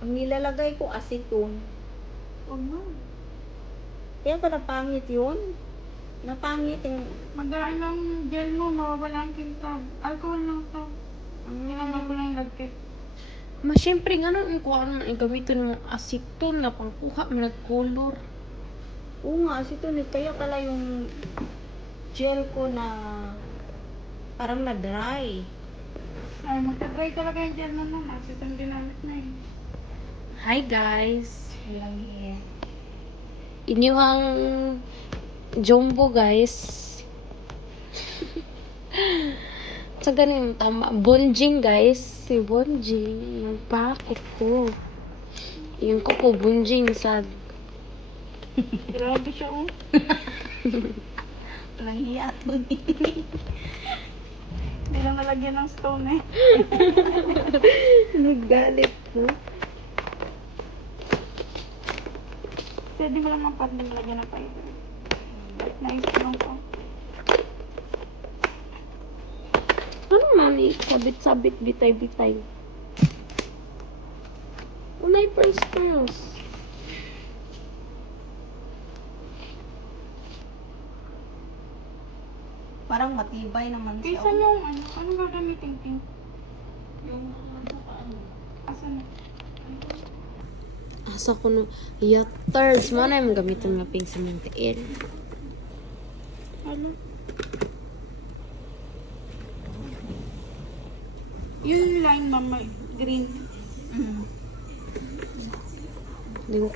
Ang nilalagay ko acetone. Huwag mo. Kaya ba napangit yun? Napangit yung... Magdaan lang gel mo, mawawala ang kintab. Alcohol lang to. Tinama ko lang lagkit. Siyempre nga nung kuha naman ang gamitin ng acetone na pangkuha mo nag-color. Oo nga, acetone. Kaya pala yung gel ko na parang na-dry. Ay, magta-dry talaga yung gel mo naman. Kasi itong ginamit na eh. Hi guys! Lagi. Inyuhang jumbo guys. Sa ganun tama. Bonjing guys. Si Bonjing. Nagpakit ko. Yung ko Bonjing sad. Grabe siya oh. Walang hiya to. Hindi lang nalagyan ng stone eh. Naggalit po. Pwede mo lang ng pad na nalagyan ng fiber. Naisip lang ko. Ano man sabit-sabit bitay-bitay. Unay first girls. Parang matibay naman siya. Kaysa yung ano gagamitin pink? Yung Asan na? Asa ko no. Yatters. Mana yung gamitin nga pink sa mantiin. Ano? Yung line mama, green. Hindi ko